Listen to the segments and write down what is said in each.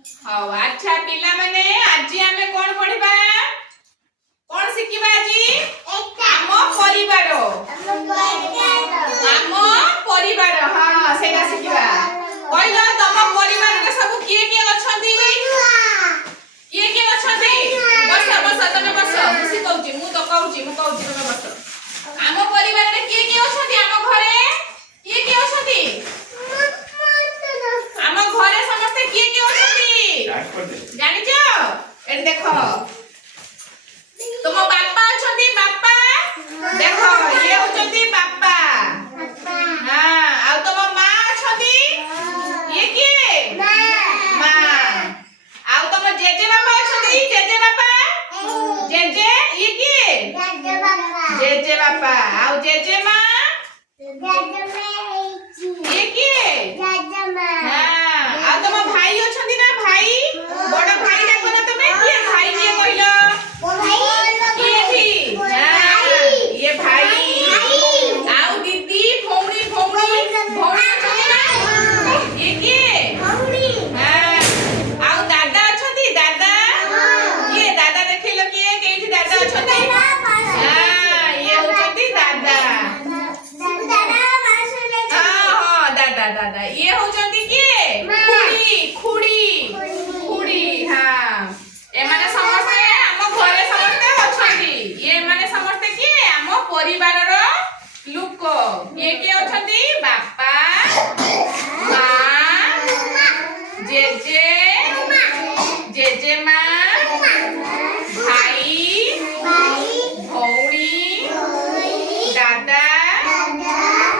ହଉ ଆଚ୍ଛା ପିଲାମାନେ ଆଜି ଆମେ କଣ ପଢିବା କଣ ଶିଖିବା ଆଜି ଆମ ପରିବାର ହଁ ସେଇଟା ଶିଖିବା କହିଲ ତମ ପରିବାରରେ ସବୁ କିଏ କିଏ ଅଛନ୍ତି ବସ ବସ ତମେ ବସ ମୁଁ ଶିଖଉଛି ମୁଁ କହୁଛି ତମେ ବସ ଆମ ପରିବାରରେ କିଏ କିଏ ଅଛନ୍ତି ଆମ ଘରେ କିଏ କିଏ ଅଛନ୍ତି ଆମ ଘରେ ସମସ୍ତେ କିଏ କିଏ ଅଛନ୍ତି ଜାଣିଛ ଏଠି ଦେଖ तुम बापा अछंती बापा देखो ये होचंती बापा हां आ तुम मां अछंती ये किए मां आ तुम जेजे बापा अछंती जेजे बापा जेजे ये किए जेजे बापा आ जेजे मां ये किए हां आ तुम भाई अछंती ना भाई बड़ भाई देखो ना तुम किए भाई किए कहिलो ये भाई आओ दीदी भौणी ये किए हां आओ दादा अछंती दादा ये दादा देखिलो किए केठी दादा अछंती हां ये होचंती दादा हां दादा ये होचंती किए खुड़ी हां एमाने समस्त हम घरे समस्त अछंती ये माने समस्त किए हम परिवारर लोक किए किए अछंती बापा मां जेजे मां भाई भौणी दादा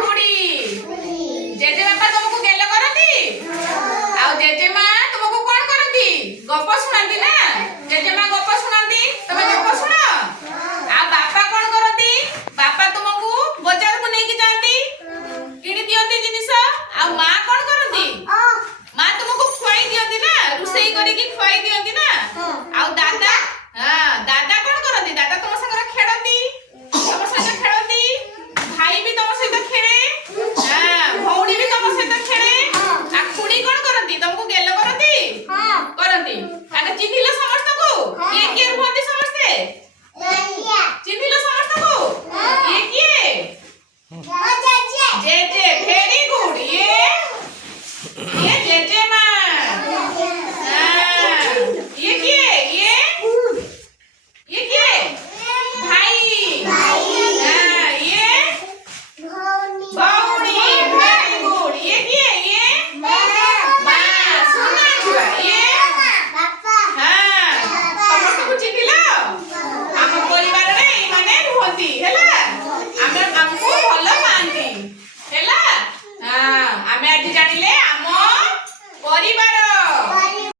खुड़ी जेजे बापा तुमको गेल करती आ जेजे मां तुमको कोन करती गप सुनाती ना जेजे मां गप सुनाती तमे गप सुनो आ बापा कोन करती बापा तुमको बाजार को नेकी जाती किनी दियंती जिनिस आ मां कोन करती मां तुमको खुआई दियंती ना रुसई करी की खुआई दियंती ना आ दादा हां दादा कोन करती दादा तुम संग खेलती तुम संग खेलती भाई भी तुम सहित खेले हां भौणी भी तुम सहित खेले आ खुणी कोन करती तुमको गेल करती करती आगे चिन्हिलो समस्त को किए किए रहती समस्ते चिन्हिलो समस्त को ये किए जेजे वेरी गुड ये जेजे मां हां ये किए ये किए भाई हां ये भौणी वेरी गुड ये किए ये मां सुना छुआ ये हां समस्त को चिन्हिलो हम परिवार रे माने रहती हैला हमको भलो मानती हैला हां हमें आज जानि